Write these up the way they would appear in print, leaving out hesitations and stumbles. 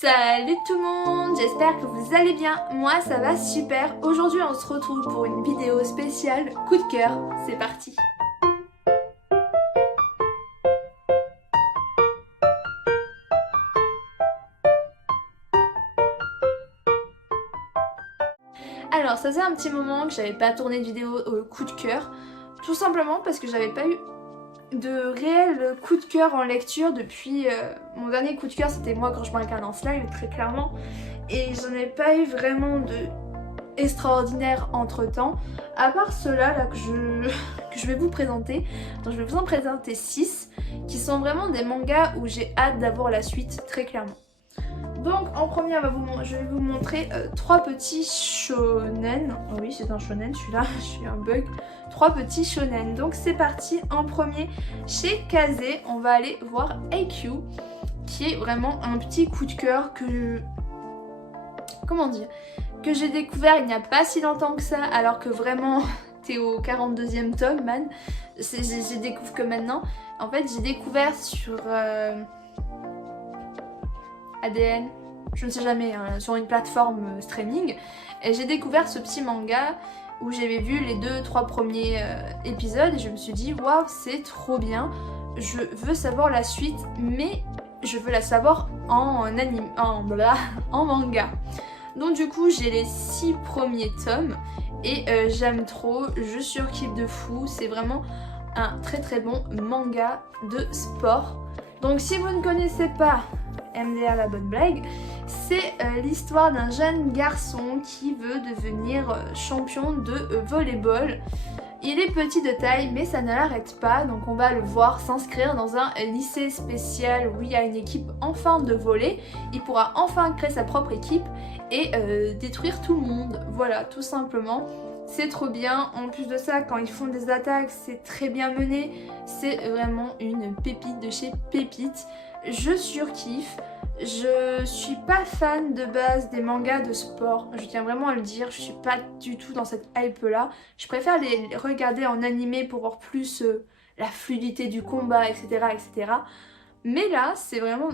Salut tout le monde, j'espère que vous allez bien, moi ça va super. Aujourd'hui on se retrouve pour une vidéo spéciale coup de cœur, c'est parti. Alors ça faisait un petit moment que j'avais pas tourné de vidéo coup de cœur, tout simplement parce que j'avais pas eu de réel coup de cœur en lecture depuis mon dernier coup de cœur, c'était moi quand je m'incarne en slime très clairement, et j'en ai pas eu vraiment de extraordinaire entre temps, à part ceux-là là, que je vais vous présenter. Donc je vais vous en présenter 6 qui sont vraiment des mangas où j'ai hâte d'avoir la suite très clairement. Donc en premier je vais vous montrer 3 petits shonen. Oh oui, c'est un shonen celui-là, je suis un bug. 3 petits shonen. Donc c'est parti. En premier, chez Kazé, on va aller voir AQ, qui est vraiment un petit coup de cœur que... Comment dire, que j'ai découvert il n'y a pas si longtemps que ça, alors que vraiment t'es au 42e tome, man. J'y découvre que maintenant. En fait, j'ai découvert sur ADN, je ne sais jamais, hein, sur une plateforme streaming, et j'ai découvert ce petit manga où j'avais vu les 2-3 premiers épisodes et je me suis dit waouh, c'est trop bien, je veux savoir la suite, mais je veux la savoir en anime, en manga. Donc du coup j'ai les 6 premiers tomes et j'aime trop, je surkiffe de fou, c'est vraiment un très très bon manga de sport. Donc si vous ne connaissez pas MDR la bonne blague, c'est l'histoire d'un jeune garçon qui veut devenir champion de volleyball. Il est petit de taille mais ça ne l'arrête pas, donc on va le voir s'inscrire dans un lycée spécial où il y a une équipe enfin de volley. Il pourra enfin créer sa propre équipe et détruire tout le monde, voilà, tout simplement. C'est trop bien, en plus de ça quand ils font des attaques c'est très bien mené, c'est vraiment une pépite de chez Pépite. Je surkiffe. Je suis pas fan de base des mangas de sport, je tiens vraiment à le dire, je suis pas du tout dans cette hype là. Je préfère les regarder en animé pour voir plus la fluidité du combat, etc. etc. Mais là, c'est vraiment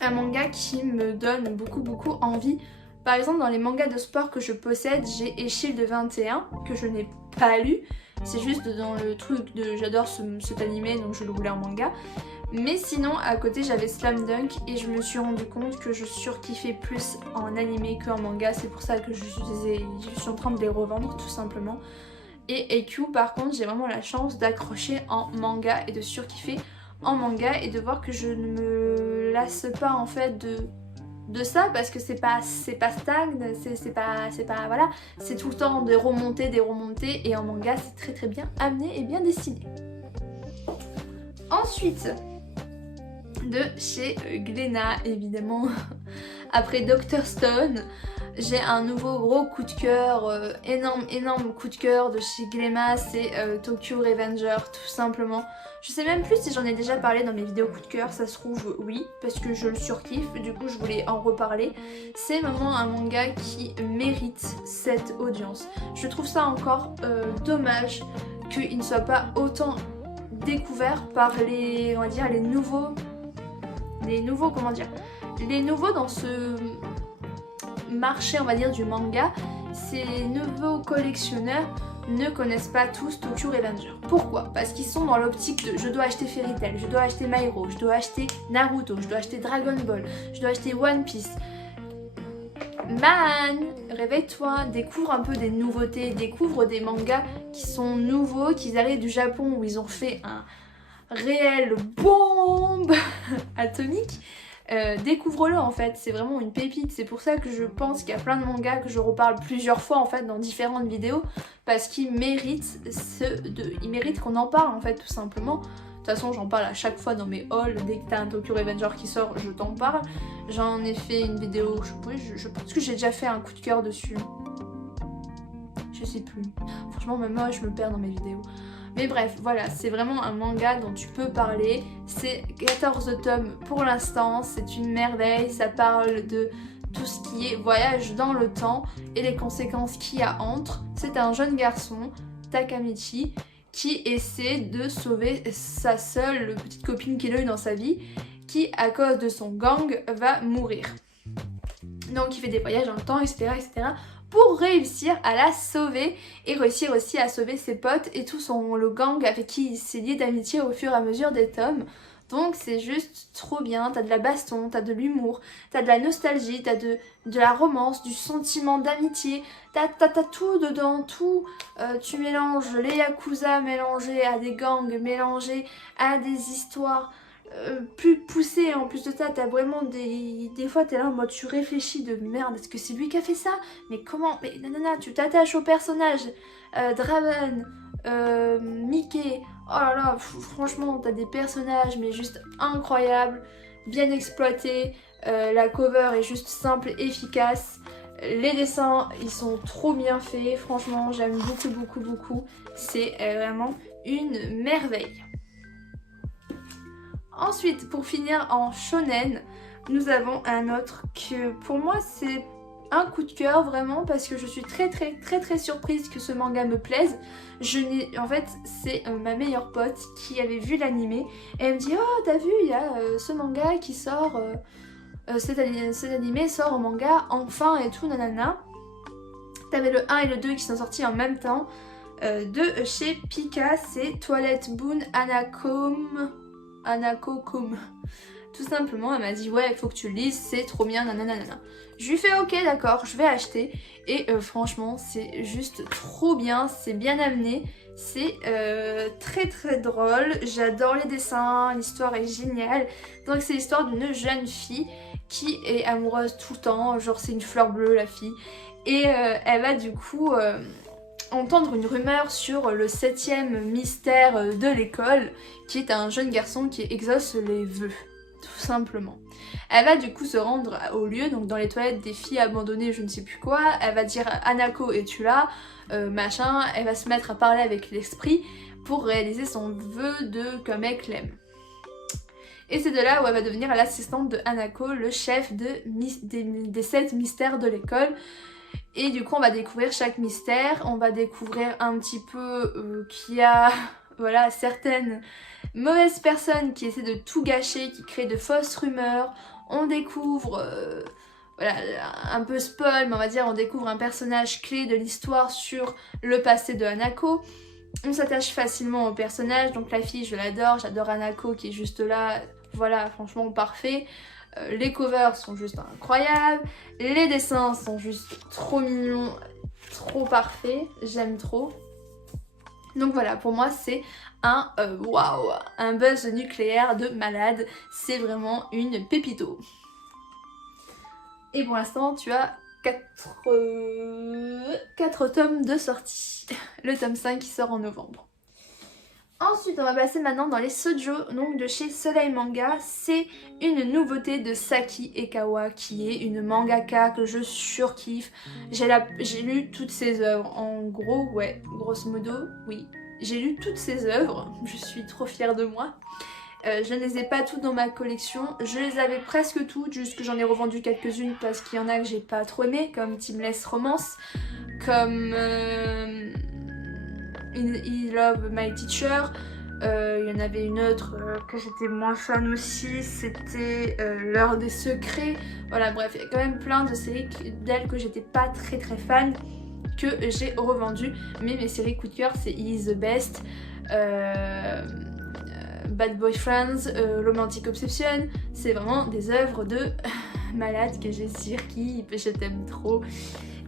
un manga qui me donne beaucoup envie. Par exemple, dans les mangas de sport que je possède, j'ai Shield 21 que je n'ai pas lu. C'est juste dans le truc de j'adore cet animé donc je le voulais en manga. Mais sinon à côté j'avais Slam Dunk et je me suis rendu compte que je surkiffais plus en animé qu'en manga. C'est pour ça que je suis en train de les revendre tout simplement. Et AQ par contre j'ai vraiment la chance d'accrocher en manga et de surkiffer en manga et de voir que je ne me lasse pas en fait de ça parce que c'est pas stagne, c'est pas voilà, c'est tout le temps des remontées et en manga c'est très bien amené et bien dessiné. Ensuite de chez Glénat évidemment, après Dr Stone, j'ai un nouveau gros coup de cœur, énorme coup de cœur de chez Glénat, c'est Tokyo Revenger tout simplement. Je sais même plus si j'en ai déjà parlé dans mes vidéos coup de cœur, ça se trouve oui, parce que je le surkiffe, du coup je voulais en reparler. C'est vraiment un manga qui mérite cette audience. Je trouve ça encore dommage qu'il ne soit pas autant découvert par les, on va dire, les nouveaux dans ce marché, on va dire, du manga. Ces nouveaux collectionneurs ne connaissent pas tous Tokyo Revenger. Pourquoi? Parce qu'ils sont dans l'optique de je dois acheter Fairy Tail, je dois acheter My Hero, je dois acheter Naruto, je dois acheter Dragon Ball, je dois acheter One Piece. Man, réveille-toi, découvre un peu des nouveautés, découvre des mangas qui sont nouveaux, qui arrivent du Japon où ils ont fait un réel bombe atomique. Découvre-le en fait, c'est vraiment une pépite. C'est pour ça que je pense qu'il y a plein de mangas que je reparle plusieurs fois en fait dans différentes vidéos, parce qu'ils méritent ils méritent qu'on en parle en fait tout simplement. De toute façon j'en parle à chaque fois dans mes hauls, dès que t'as un Tokyo Revenger qui sort je t'en parle. J'en ai fait une vidéo, je pense que j'ai déjà fait un coup de cœur dessus. Je sais plus. Franchement même moi je me perds dans mes vidéos. Mais bref, voilà, c'est vraiment un manga dont tu peux parler. C'est 14 tomes pour l'instant, c'est une merveille. Ça parle de tout ce qui est voyage dans le temps et les conséquences qu'il y a entre. C'est un jeune garçon, Takamichi, qui essaie de sauver sa seule petite copine qu'il a eue dans sa vie, qui à cause de son gang va mourir. Donc il fait des voyages dans le temps, etc. pour réussir à la sauver et réussir aussi à sauver ses potes et tout le gang avec qui il s'est lié d'amitié au fur et à mesure des tomes. Donc c'est juste trop bien, t'as de la baston, t'as de l'humour, t'as de la nostalgie, t'as de la romance, du sentiment d'amitié, t'as tout dedans, tout. Tu mélanges les Yakuza mélangés à des gangs, mélangés à des histoires plus poussées. En plus de ça, t'as vraiment des fois t'es là en mode tu réfléchis de merde, est-ce que c'est lui qui a fait ça? Mais comment? Mais nanana, tu t'attaches au personnage, Draven, Mickey, oh là là, franchement t'as des personnages mais juste incroyables, bien exploités, la cover est juste simple, efficace, les dessins ils sont trop bien faits, franchement j'aime beaucoup, c'est vraiment une merveille. Ensuite, pour finir en shonen, nous avons un autre que pour moi c'est un coup de cœur vraiment parce que je suis très surprise que ce manga me plaise. En fait c'est ma meilleure pote qui avait vu l'animé et elle me dit oh t'as vu il y a ce manga qui sort, cet animé sort en manga enfin et tout nanana. T'avais le 1 et le 2 qui sont sortis en même temps de chez Pika, c'est Toilette Boon Anako-kun. Tout simplement, elle m'a dit ouais il faut que tu le lises, c'est trop bien, nanana. Je lui fais ok d'accord, je vais acheter et franchement c'est juste trop bien, c'est bien amené, c'est très drôle, j'adore les dessins, l'histoire est géniale. Donc c'est l'histoire d'une jeune fille qui est amoureuse tout le temps, genre c'est une fleur bleue la fille, et elle va du coup entendre une rumeur sur le 7e mystère de l'école qui est un jeune garçon qui exauce les vœux. Tout simplement. Elle va du coup se rendre au lieu, donc dans les toilettes des filles abandonnées, je ne sais plus quoi. Elle va dire Hanako es-tu là machin. Elle va se mettre à parler avec l'esprit pour réaliser son vœu qu'un mec l'aime. Et c'est de là où elle va devenir l'assistante de Hanako, le chef des 7 mystères de l'école. Et du coup on va découvrir chaque mystère, on va découvrir un petit peu qu'il y a voilà, certaines mauvaises personnes qui essaient de tout gâcher, qui créent de fausses rumeurs. On découvre, voilà, un peu spoil, mais on va dire on découvre un personnage clé de l'histoire sur le passé de Hanako. On s'attache facilement au personnage, donc la fille je l'adore, j'adore Hanako qui est juste là, voilà, franchement parfait. Les covers sont juste incroyables, les dessins sont juste trop mignons, trop parfaits, j'aime trop. Donc voilà, pour moi c'est un waouh, un buzz nucléaire de malade, c'est vraiment une pépito. Et pour l'instant tu as 4 tomes de sortie, le tome 5 qui sort en novembre. Ensuite on va passer maintenant dans les shoujo, donc de chez Soleil Manga. C'est une nouveauté de Saki Ekawa qui est une mangaka que je surkiffe. J'ai lu toutes ses œuvres, en gros ouais, grosso modo oui. J'ai lu toutes ses œuvres, je suis trop fière de moi. Je ne les ai pas toutes dans ma collection, je les avais presque toutes, juste que j'en ai revendu quelques-unes parce qu'il y en a que j'ai pas trop aimé, comme Teamless Romance, comme I Love My Teacher. Il y en avait une autre que j'étais moins fan aussi, c'était L'heure des secrets. Voilà bref, il y a quand même plein de séries d'elles que j'étais pas très fan, que j'ai revendu, mais mes séries coup de cœur c'est He is the Best, Bad Boyfriends, Romantic Obsession, c'est vraiment des œuvres de malade que j'ai surkiffé, je t'aime trop.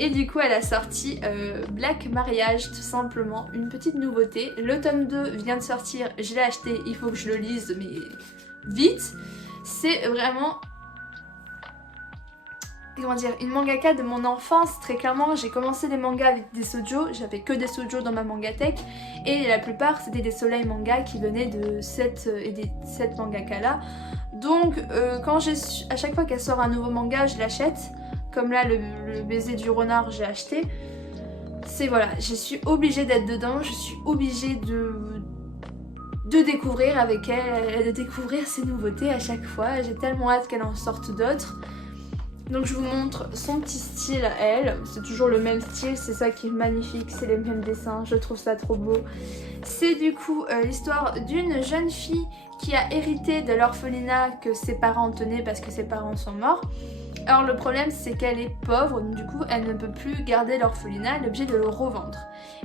Et du coup elle a sorti Black Mariage, tout simplement, une petite nouveauté. Le tome 2 vient de sortir, je l'ai acheté, il faut que je le lise mais vite. C'est vraiment, comment dire, une mangaka de mon enfance. Très clairement j'ai commencé les mangas avec des shoujo, j'avais que des shoujo dans ma mangathèque et la plupart c'était des Soleil Manga qui venaient de cette mangaka là. Donc à chaque fois qu'elle sort un nouveau manga je l'achète, comme là le baiser du renard j'ai acheté. C'est voilà, je suis obligée d'être dedans, je suis obligée de découvrir avec elle, de découvrir ses nouveautés à chaque fois. J'ai tellement hâte qu'elle en sorte d'autres. Donc je vous montre son petit style à elle, c'est toujours le même style, c'est ça qui est magnifique, c'est les mêmes dessins, je trouve ça trop beau. C'est du coup l'histoire d'une jeune fille qui a hérité de l'orphelinat que ses parents tenaient parce que ses parents sont morts. Alors le problème c'est qu'elle est pauvre, donc du coup elle ne peut plus garder l'orphelinat, elle est obligée de le revendre.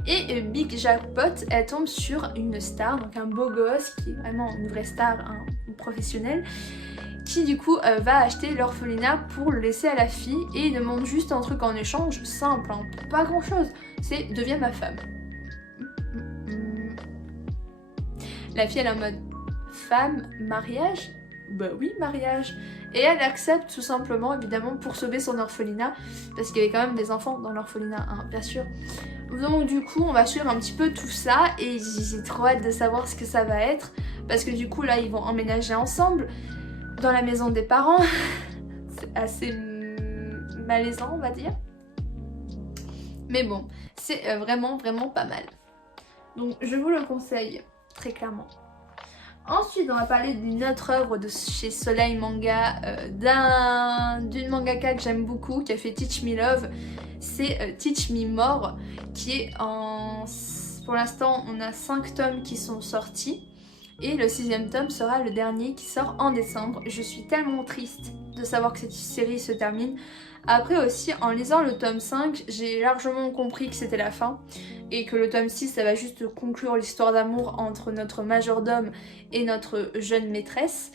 Et Big Jackpot, elle tombe sur une star, donc un beau gosse qui est vraiment une vraie star, un professionnel, qui du coup va acheter l'orphelinat pour le laisser à la fille et il demande juste un truc en échange, simple, hein, pas grand chose, c'est deviens ma femme. La fille elle est en mode femme, mariage? Bah oui, mariage. Et elle accepte tout simplement, évidemment, pour sauver son orphelinat, parce qu'il y avait quand même des enfants dans l'orphelinat, hein, bien sûr. Donc du coup, on va suivre un petit peu tout ça, et j'ai trop hâte de savoir ce que ça va être, parce que du coup, là, ils vont emménager ensemble, dans la maison des parents. C'est assez malaisant, on va dire. Mais bon, c'est vraiment, vraiment pas mal. Donc je vous le conseille, très clairement. Ensuite, on va parler d'une autre œuvre de chez Soleil Manga, d'une mangaka que j'aime beaucoup, qui a fait Teach Me Love. C'est Teach Me More, qui est en... Pour l'instant, on a 5 tomes qui sont sortis. Et le 6e tome sera le dernier qui sort en décembre. Je suis tellement triste de savoir que cette série se termine. Après aussi, en lisant le tome 5, j'ai largement compris que c'était la fin. Et que le tome 6, ça va juste conclure l'histoire d'amour entre notre majordome et notre jeune maîtresse.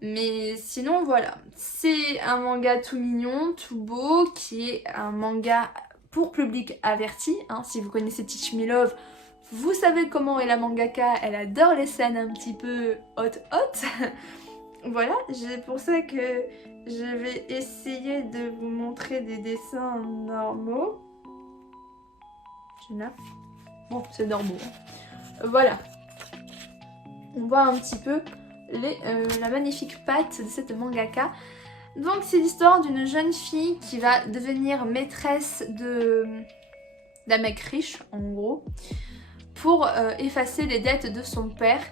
Mais sinon, voilà. C'est un manga tout mignon, tout beau, qui est un manga pour public averti. Hein. Si vous connaissez Teach Me Love, vous savez comment est la mangaka. Elle adore les scènes un petit peu hot. Voilà, c'est pour ça que je vais essayer de vous montrer des dessins normaux. Bon, c'est normaux. Voilà. On voit un petit peu la magnifique patte de cette mangaka. Donc c'est l'histoire d'une jeune fille qui va devenir maîtresse d'un mec riche, en gros, pour effacer les dettes de son père.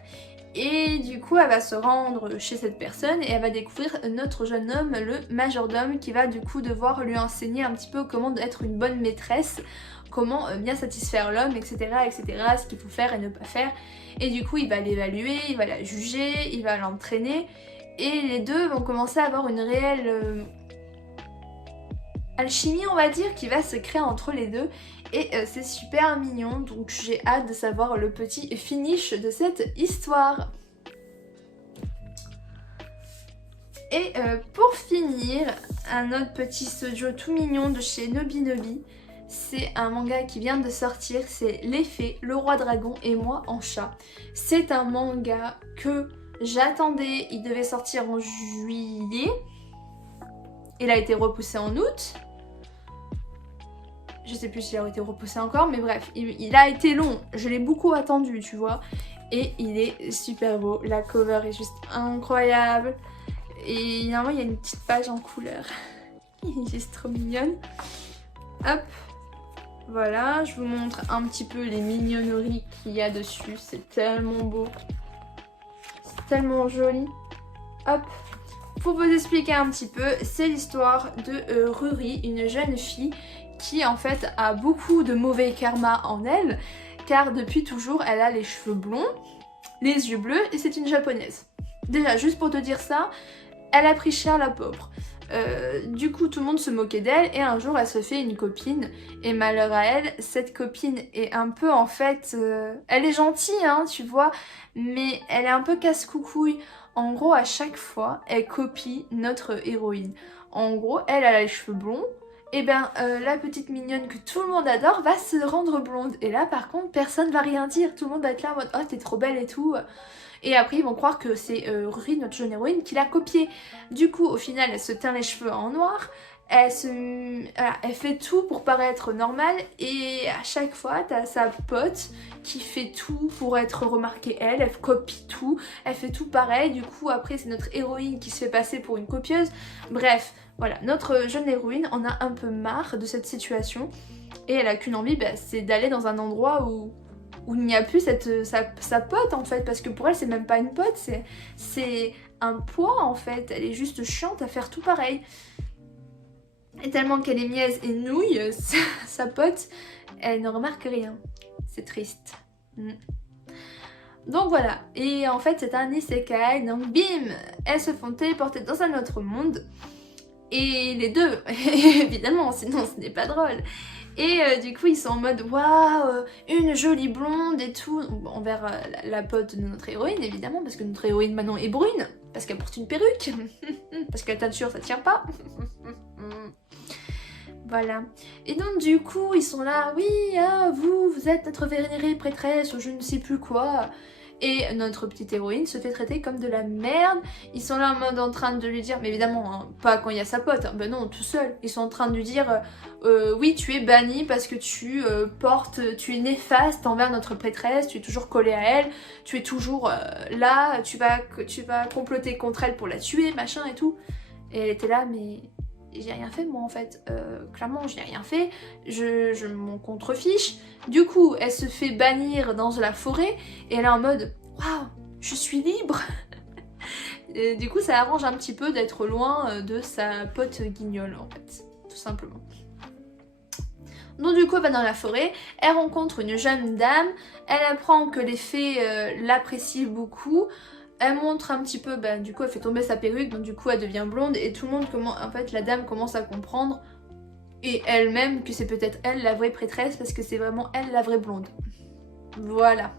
Et du coup, elle va se rendre chez cette personne et elle va découvrir notre jeune homme, le majordome, qui va du coup devoir lui enseigner un petit peu comment être une bonne maîtresse, comment bien satisfaire l'homme, etc., ce qu'il faut faire et ne pas faire. Et du coup, il va l'évaluer, il va la juger, il va l'entraîner. Et les deux vont commencer à avoir une réelle alchimie, on va dire, qui va se créer entre les deux. Et c'est super mignon, donc j'ai hâte de savoir le petit finish de cette histoire. Et pour finir, un autre petit shoujo tout mignon de chez Nobinobi. C'est un manga qui vient de sortir, c'est Les Fées, le roi dragon et moi en chat. C'est un manga que j'attendais, il devait sortir en juillet. Il a été repoussé en août. Je sais plus s'il a été repoussé encore, mais bref, il a été long. Je l'ai beaucoup attendu, tu vois. Et il est super beau. La cover est juste incroyable. Et normalement, il y a une petite page en couleur. Il est juste trop mignonne. Hop. Voilà, je vous montre un petit peu les mignonneries qu'il y a dessus. C'est tellement beau. C'est tellement joli. Hop. Pour vous expliquer un petit peu, c'est l'histoire de Ruri, une jeune fille qui en fait a beaucoup de mauvais karma en elle, car depuis toujours elle a les cheveux blonds, les yeux bleus et c'est une japonaise. Déjà, juste pour te dire ça, elle a pris cher la pauvre. Du coup tout le monde se moquait d'elle et un jour elle se fait une copine et malheur à elle, cette copine est un peu en fait... elle est gentille hein, tu vois, mais elle est un peu casse-coucouille. En gros à chaque fois elle copie notre héroïne. En gros elle a les cheveux blonds, et ben la petite mignonne que tout le monde adore va se rendre blonde. Et là par contre personne va rien dire, tout le monde va être là en mode oh t'es trop belle et tout. Et après ils vont croire que c'est Ruri, notre jeune héroïne, qui l'a copiée. Du coup au final elle se teint les cheveux en noir, elle fait tout pour paraître normale et à chaque fois t'as sa pote qui fait tout pour être remarquée elle copie tout, elle fait tout pareil. Du coup après c'est notre héroïne qui se fait passer pour une copieuse. Bref, voilà, notre jeune héroïne en a un peu marre de cette situation et elle a qu'une envie, c'est d'aller dans un endroit où il n'y a plus sa pote en fait, parce que pour elle c'est même pas une pote, c'est un poids en fait, elle est juste chiante à faire tout pareil. Et tellement qu'elle est niaise et nouille, sa pote, elle ne remarque rien. C'est triste. Donc voilà, et en fait c'est un isekai, donc bim, elles se font téléporter dans un autre monde. Et les deux, évidemment, sinon ce n'est pas drôle. Et du coup ils sont en mode waouh, une jolie blonde et tout, envers la pote de notre héroïne évidemment, parce que notre héroïne maintenant est brune, parce qu'elle porte une perruque, parce que la teinture ça tient pas. Voilà. Et donc du coup ils sont là, oui, ah, vous êtes notre vénérée prêtresse ou je ne sais plus quoi. Et notre petite héroïne se fait traiter comme de la merde. Ils sont là en mode en train de lui dire, mais évidemment, hein, pas quand il y a sa pote, hein, ben non, tout seul. Ils sont en train de lui dire, oui, tu es banni parce que tu es néfaste envers notre prêtresse, tu es toujours collé à elle, tu es toujours là, tu vas comploter contre elle pour la tuer, machin et tout. Et elle était là, mais j'ai rien fait moi en fait, clairement j'ai rien fait, je m'en contrefiche. Du coup elle se fait bannir dans la forêt et elle est en mode waouh, je suis libre. Et du coup ça arrange un petit peu d'être loin de sa pote guignole en fait, tout simplement. Donc du coup elle va dans la forêt, elle rencontre une jeune dame, elle apprend que les fées l'apprécient beaucoup. Elle montre un petit peu, du coup elle fait tomber sa perruque, donc du coup elle devient blonde et tout le monde commence, en fait la dame commence à comprendre et elle-même que c'est peut-être elle la vraie prêtresse parce que c'est vraiment elle la vraie blonde. Voilà.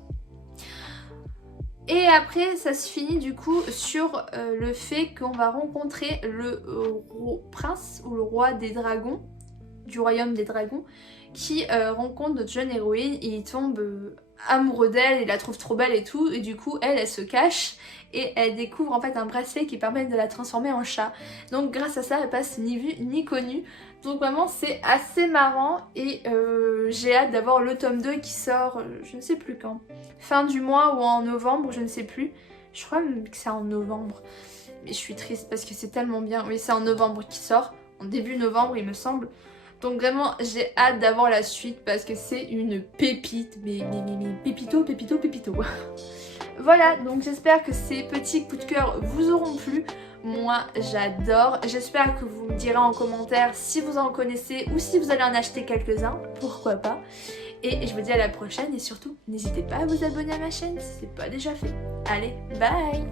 Et après ça se finit du coup sur le fait qu'on va rencontrer le prince ou le roi des dragons, du royaume des dragons, qui rencontre notre jeune héroïne et il tombe amoureux d'elle, il la trouve trop belle et tout, et du coup elle se cache et elle découvre en fait un bracelet qui permet de la transformer en chat. Donc grâce à ça elle passe ni vue ni connue. Donc vraiment c'est assez marrant et j'ai hâte d'avoir le tome 2 qui sort je ne sais plus quand. Fin du mois ou en novembre, je ne sais plus. Je crois même que c'est en novembre. Mais je suis triste parce que c'est tellement bien. Oui, c'est en novembre qui sort, en début novembre il me semble. Donc vraiment j'ai hâte d'avoir la suite parce que c'est une pépite, mais pépito. Voilà, donc j'espère que ces petits coups de cœur vous auront plu. Moi j'adore, j'espère que vous me direz en commentaire si vous en connaissez ou si vous allez en acheter quelques-uns, pourquoi pas. Et je vous dis à la prochaine et surtout n'hésitez pas à vous abonner à ma chaîne si c'est pas déjà fait. Allez, bye!